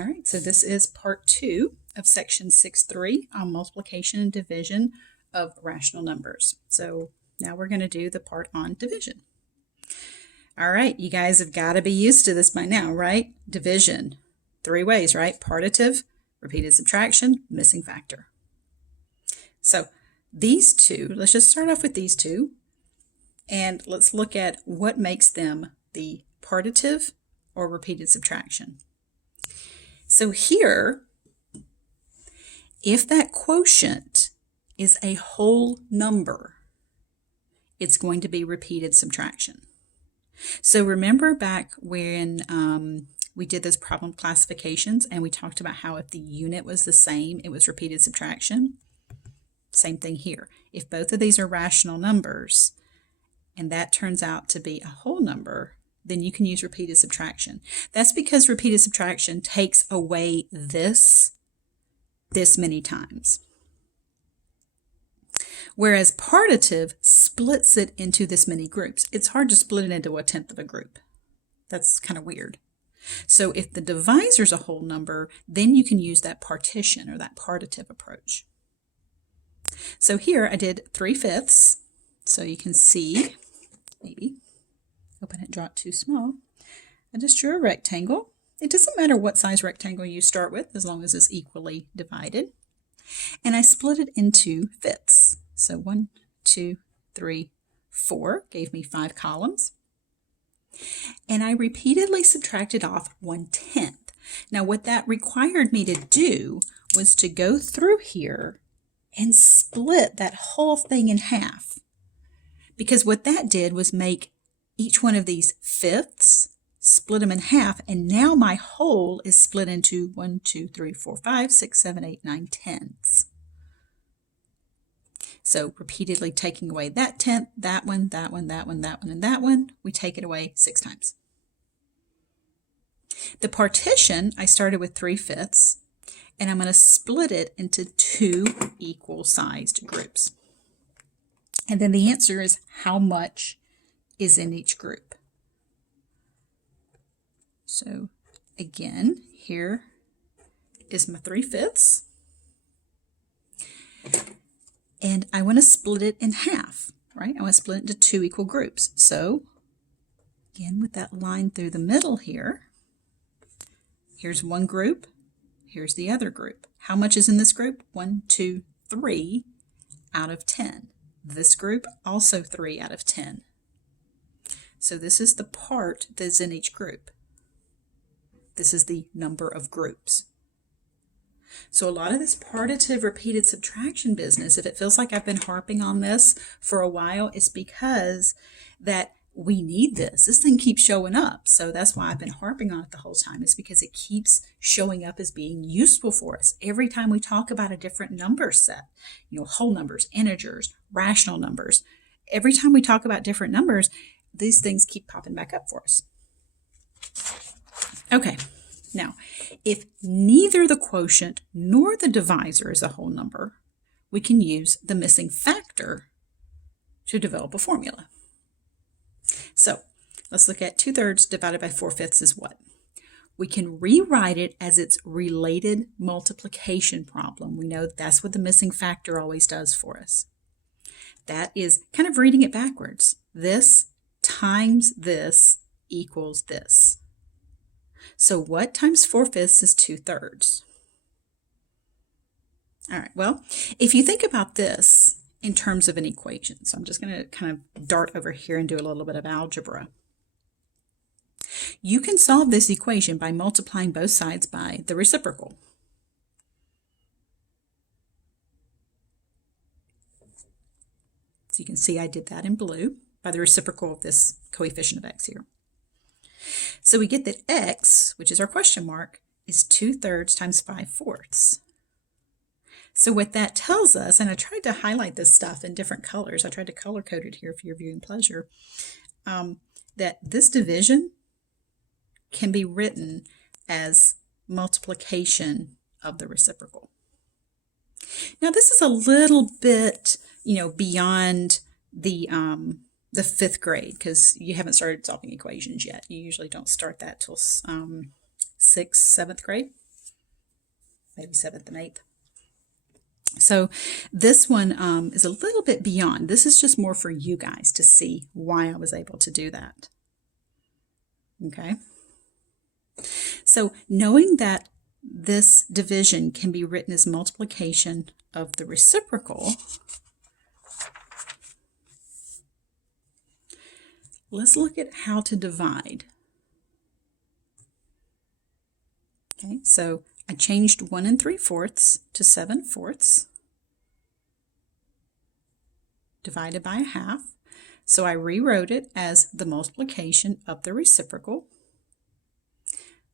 All right, so this is part 2 of section 6.3 on multiplication and division of rational numbers. So now we're going to do the part on division. All right, you guys have got to be used to this by now, right? Division, 3 ways, right? Partitive, repeated subtraction, missing factor. So these two, let's just start off with these two, and let's look at what makes them the partitive or repeated subtraction. So here, if that quotient is a whole number, it's going to be repeated subtraction. So remember back when we did those problem classifications and we talked about how if the unit was the same, it was repeated subtraction? Same thing here. If both of these are rational numbers and that turns out to be a whole number, then you can use repeated subtraction. That's because repeated subtraction takes away this many times. Whereas partitive splits it into this many groups. It's hard to split it into 1/10 of a group. That's kind of weird. So if the divisor is a whole number, then you can use that partition or that partitive approach. So here I did 3/5. So you can see, maybe, hope I didn't draw it too small. I just drew a rectangle. It doesn't matter what size rectangle you start with as long as it's equally divided. And I split it into fifths. So 1, 2, 3, 4 gave me 5 columns. And I repeatedly subtracted off 1/10. Now what that required me to do was to go through here and split that whole thing in half. Because what that did was make each one of these fifths, split them in half, and now my whole is split into 1, 2, 3, 4, 5, 6, 7, 8, 9 tenths. So repeatedly taking away that tenth, that one, that one, that one, that one, and that one, we take it away 6 times. The partition, I started with 3/5, and I'm going to split it into 2 equal-sized groups. And then the answer is how much is in each group. So again, here is my 3/5. And I want to split it in half, right? I want to split it into 2 equal groups. So again, with that line through the middle here, here's one group, here's the other group. How much is in this group? 1, 2, 3 out of 10. This group, also 3 out of 10. So this is the part that's in each group. This is the number of groups. So a lot of this partitive repeated subtraction business, if it feels like I've been harping on this for a while, it's because that we need this. This thing keeps showing up. So that's why I've been harping on it the whole time. It's because it keeps showing up as being useful for us. Every time we talk about a different number set, whole numbers, integers, rational numbers, every time we talk about different numbers, these things keep popping back up for us. Okay, now, if neither the quotient nor the divisor is a whole number, we can use the missing factor to develop a formula. So let's look at 2/3 divided by 4/5 is what? We can rewrite it as its related multiplication problem. We know that's what the missing factor always does for us. That is kind of reading it backwards. This times this equals this. So what times 4/5 is 2/3? All right, well, if you think about this in terms of an equation, so I'm just going to kind of dart over here and do a little bit of algebra. You can solve this equation by multiplying both sides by the reciprocal. So you can see I did that in blue by the reciprocal of this coefficient of x here. So we get that x, which is our question mark, is 2/3 times 5/4. So what that tells us, and I tried to highlight this stuff in different colors, I tried to color code it here for your viewing pleasure, that this division can be written as multiplication of the reciprocal. Now this is a little bit, beyond the 5th grade, because you haven't started solving equations yet. You usually don't start that till 6th, 7th grade. maybe 7th and 8th. So this one is a little bit beyond. This is just more for you guys to see why I was able to do that. Okay. So knowing that this division can be written as multiplication of the reciprocal, let's look at how to divide. Okay, so I changed 1 3/4 to 7/4, divided by a half. So I rewrote it as the multiplication of the reciprocal.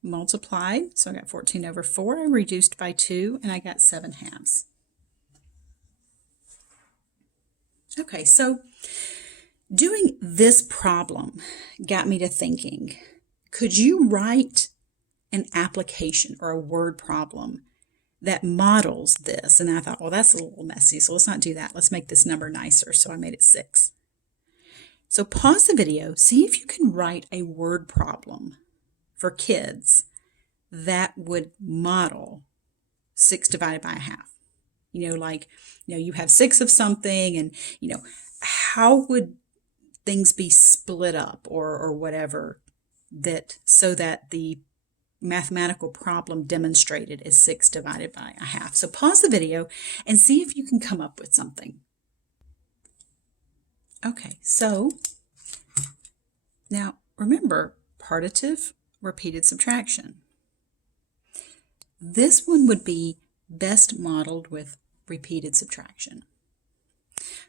Multiplied, so I got 14/4. I reduced by 2, and I got 7/2. Okay, so doing this problem got me to thinking, could you write an application or a word problem that models this? And I thought, well, that's a little messy, so let's not do that. Let's make this number nicer. So I made it 6. So pause the video, see if you can write a word problem for kids that would model 6 divided by a half. You have 6 of something, and how would things be split up or whatever, so that the mathematical problem demonstrated is 6 divided by a half. So pause the video and see if you can come up with something. Okay, so now remember partitive repeated subtraction. This one would be best modeled with repeated subtraction.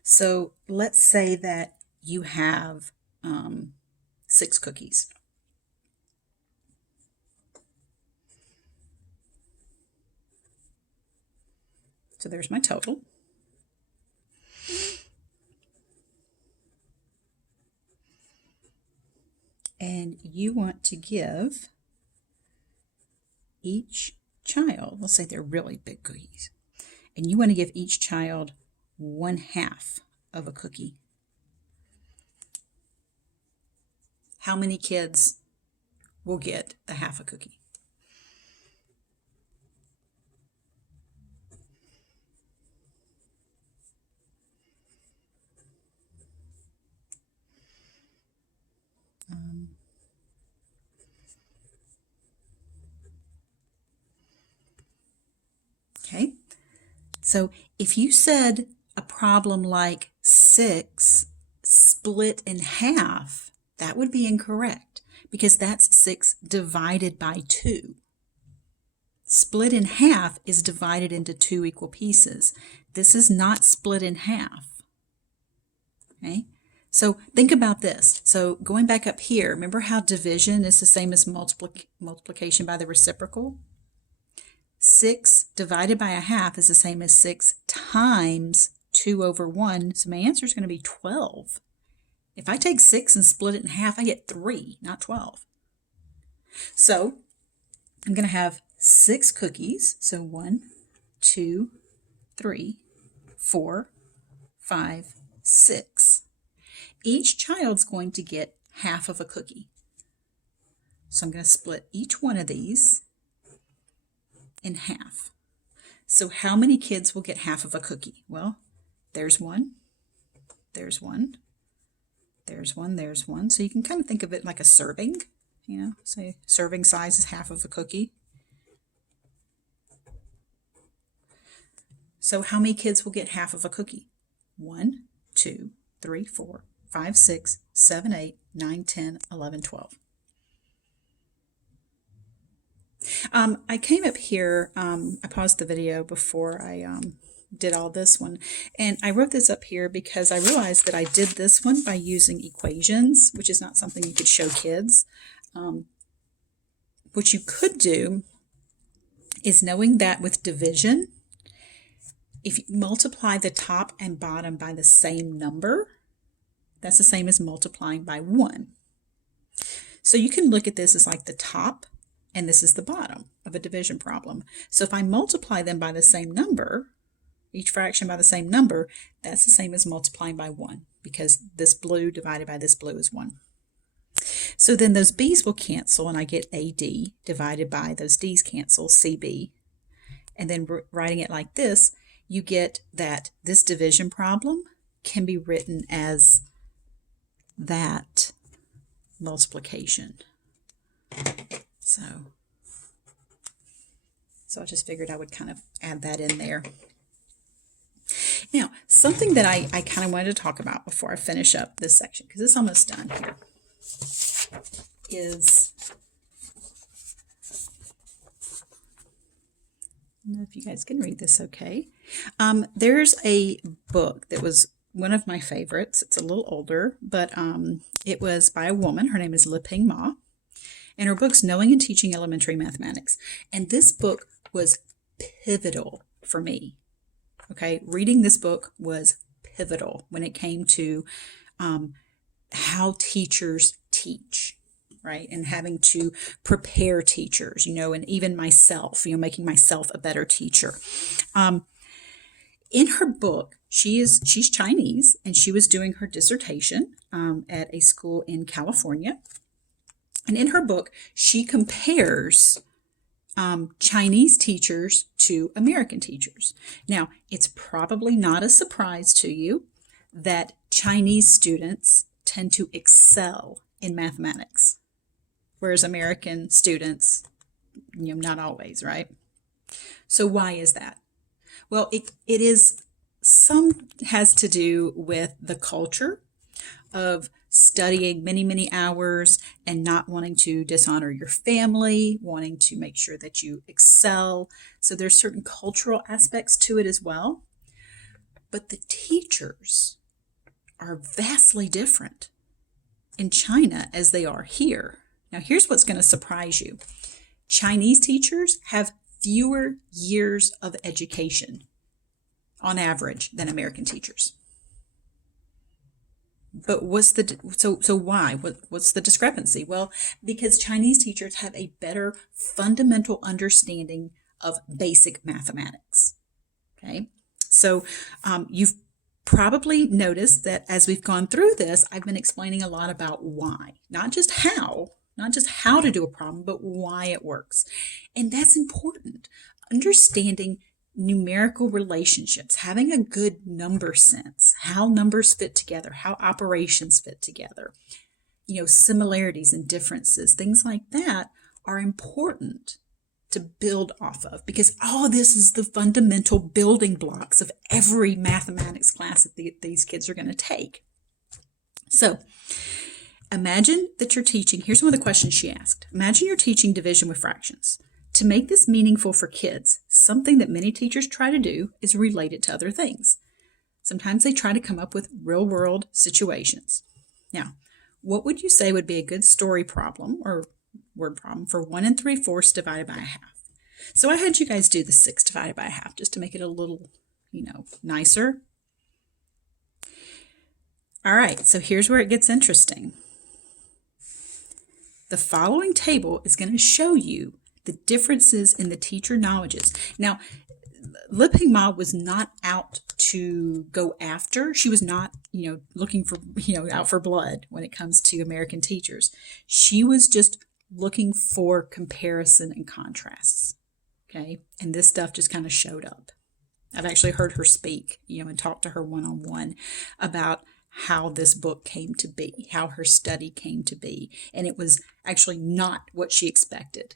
So let's say that you have 6 cookies. So there's my total. And you want to give each child, let's say they're really big cookies, and you want to give each child 1/2 of a cookie. How many kids will get the half a cookie? Okay, so if you said a problem like 6 split in half, that would be incorrect because that's 6 divided by 2. Split in half is divided into 2 equal pieces. This is not split in half. Okay, so think about this. So going back up here, remember how division is the same as multiplication by the reciprocal? 6 divided by a half is the same as 6 times 2/1. So my answer is going to be 12. If I take 6 and split it in half, I get 3, not 12. So I'm going to have 6 cookies. So 1, 2, 3, 4, 5, 6. Each child's going to get half of a cookie. So I'm going to split each one of these in half. So how many kids will get half of a cookie? Well, there's one, there's one, there's one, there's one. So you can kind of think of it like a serving, say serving size is half of a cookie. So how many kids will get half of a cookie? 1, 2, 3, 4, 5, 6, 7, 8, 9, 10, 11, 12. I came up here, I paused the video before I did all this one, and I wrote this up here because I realized that I did this one by using equations, which is not something you could show kids. What you could do is, knowing that with division, if you multiply the top and bottom by the same number, that's the same as multiplying by 1. So you can look at this as like the top, and this is the bottom of a division problem. So if I multiply them by the same number, each fraction by the same number, that's the same as multiplying by 1, because this blue divided by this blue is 1. So then those b's will cancel, and I get AD divided by those d's cancel, CB. and then writing it like this, you get that this division problem can be written as that multiplication. So I just figured I would kind of add that in there. Now, something that I kind of wanted to talk about before I finish up this section, because it's almost done here, is, I don't know if you guys can read this okay. There's a book that was one of my favorites. It's a little older, but it was by a woman. Her name is Liping Ma, and her book's Knowing and Teaching Elementary Mathematics. And this book was pivotal for me. Okay, reading this book was pivotal when it came to how teachers teach, right? And having to prepare teachers, and even myself, making myself a better teacher. In her book, she's Chinese, and she was doing her dissertation at a school in California. And in her book, she compares Chinese teachers to American teachers. Now, it's probably not a surprise to you that Chinese students tend to excel in mathematics, whereas American students, not always, right? So why is that? Well, it has to do with the culture of studying many, many hours and not wanting to dishonor your family, wanting to make sure that you excel. So there's certain cultural aspects to it as well. But the teachers are vastly different in China as they are here. Now, here's what's going to surprise you. Chinese teachers have fewer years of education on average than American teachers. But so why? What's the discrepancy? Well, because Chinese teachers have a better fundamental understanding of basic mathematics. Okay, so you've probably noticed that as we've gone through this, I've been explaining a lot about why, not just how to do a problem, but why it works. And that's important. Understanding numerical relationships, having a good number sense, how numbers fit together, how operations fit together, similarities and differences, things like that are important to build off of, because all of this is the fundamental building blocks of every mathematics class that these kids are going to take. So imagine that you're teaching, here's one of the questions she asked. Imagine you're teaching division with fractions. To make this meaningful for kids, something that many teachers try to do is relate it to other things. Sometimes they try to come up with real-world situations. Now, what would you say would be a good story problem or word problem for 1 3/4 divided by a half? So I had you guys do the 6 divided by a half just to make it a little, nicer. All right, so here's where it gets interesting. The following table is going to show you the differences in the teacher knowledges. Now, Liping Ma was not out to go after. She was not, looking for, out for blood when it comes to American teachers. She was just looking for comparison and contrasts. Okay. And this stuff just kind of showed up. I've actually heard her speak, and talked to her one-on-one about how this book came to be, how her study came to be. And it was actually not what she expected.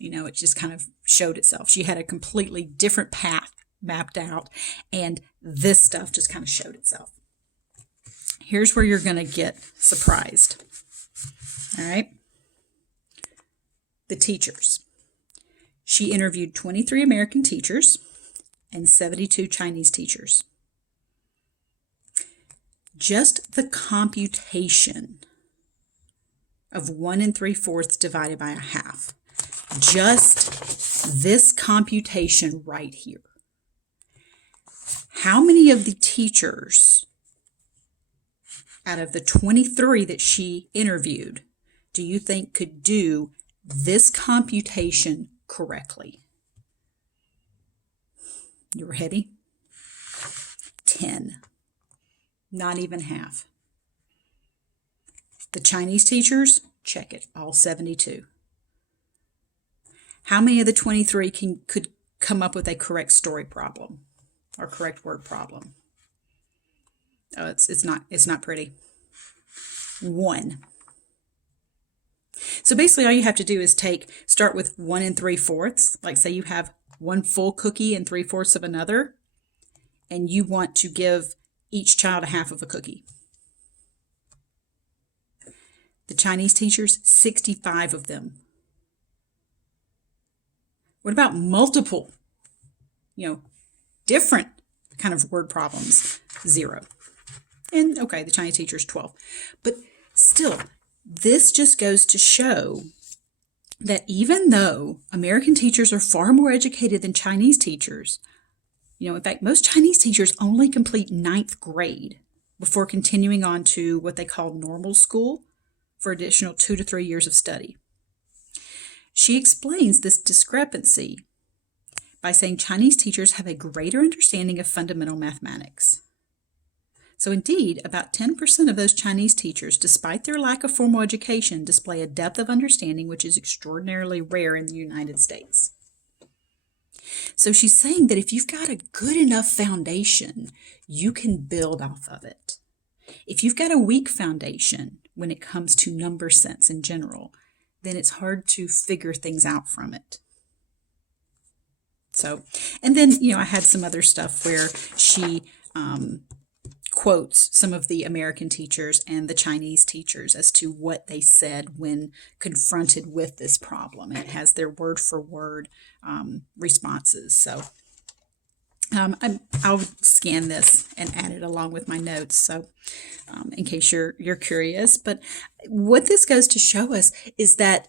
It just kind of showed itself. She had a completely different path mapped out, and this stuff just kind of showed itself. Here's where you're going to get surprised. All right. The teachers. She interviewed 23 American teachers and 72 Chinese teachers. Just the computation of 1 3/4 divided by a half. Just this computation right here. How many of the teachers out of the 23 that she interviewed do you think could do this computation correctly? You ready? 10. Not even half. The Chinese teachers, check it, all 72. How many of the 23 could come up with a correct story problem or correct word problem. Oh, it's not pretty. 1. So basically all you have to do is start with 1 3/4. Like say you have one full cookie and 3/4 of another, and you want to give each child a half of a cookie. The Chinese teachers, 65 of them. What about multiple, different kind of word problems? 0. And okay, the Chinese teachers, 12. But still, this just goes to show that even though American teachers are far more educated than Chinese teachers, in fact, most Chinese teachers only complete 9th grade before continuing on to what they call normal school for additional 2 to 3 years of study. She explains this discrepancy by saying Chinese teachers have a greater understanding of fundamental mathematics. So indeed, about 10% of those Chinese teachers, despite their lack of formal education, display a depth of understanding which is extraordinarily rare in the United States. So she's saying that if you've got a good enough foundation, you can build off of it. If you've got a weak foundation when it comes to number sense in general, then it's hard to figure things out from it. So, and then, I had some other stuff where she quotes some of the American teachers and the Chinese teachers as to what they said when confronted with this problem. It has their word for word responses. So I'll scan this and add it along with my notes. So in case you're curious, but what this goes to show us is that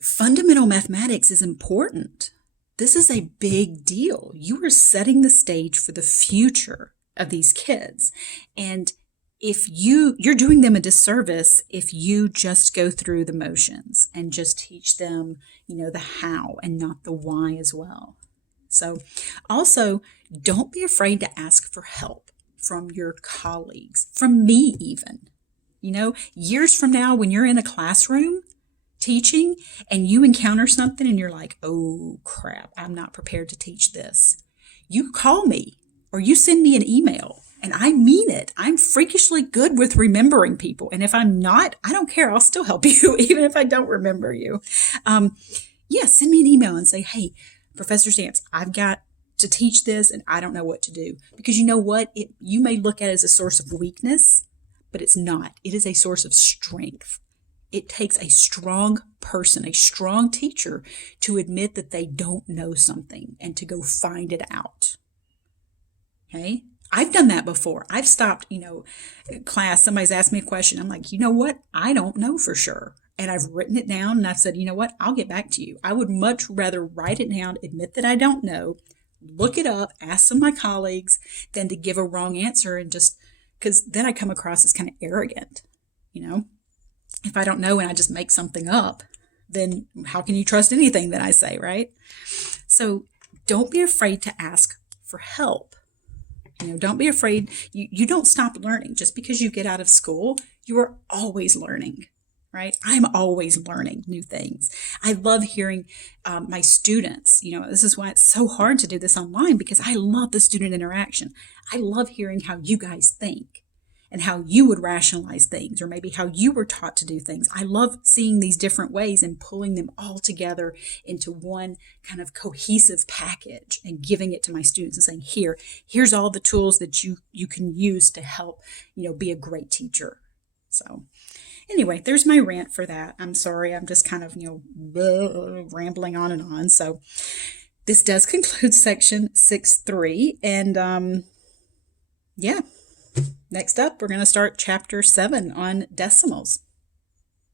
fundamental mathematics is important. This is a big deal. You are setting the stage for the future of these kids. And if you're doing them a disservice if you just go through the motions and just teach them, the how and not the why as well. So also, don't be afraid to ask for help from your colleagues, from me even. Years from now when you're in a classroom teaching and you encounter something and you're like, oh crap, I'm not prepared to teach this. You call me. Or you send me an email, and I mean it. I'm freakishly good with remembering people. And if I'm not, I don't care. I'll still help you, even if I don't remember you. Send me an email and say, hey, Professor Stantz, I've got to teach this, and I don't know what to do. Because you know what? You may look at it as a source of weakness, but it's not. It is a source of strength. It takes a strong person, a strong teacher, to admit that they don't know something and to go find it out. Okay. I've done that before. I've stopped, class, somebody's asked me a question. I'm like, you know what? I don't know for sure. And I've written it down and I've said, you know what? I'll get back to you. I would much rather write it down, admit that I don't know, look it up, ask some of my colleagues than to give a wrong answer and just, because then I come across as kind of arrogant. If I don't know and I just make something up, then how can you trust anything that I say, right? So don't be afraid to ask for help. Don't be afraid. You don't stop learning. Just because you get out of school, you are always learning, right? I'm always learning new things. I love hearing my students. This is why it's so hard to do this online, because I love the student interaction. I love hearing how you guys think and how you would rationalize things, or maybe how you were taught to do things. I love seeing these different ways and pulling them all together into one kind of cohesive package and giving it to my students and saying, here's all the tools that you can use to help, be a great teacher. So anyway, there's my rant for that. I'm sorry. I'm just kind of, rambling on and on. So this does conclude section 6.3. And next up, we're going to start chapter 7 on decimals.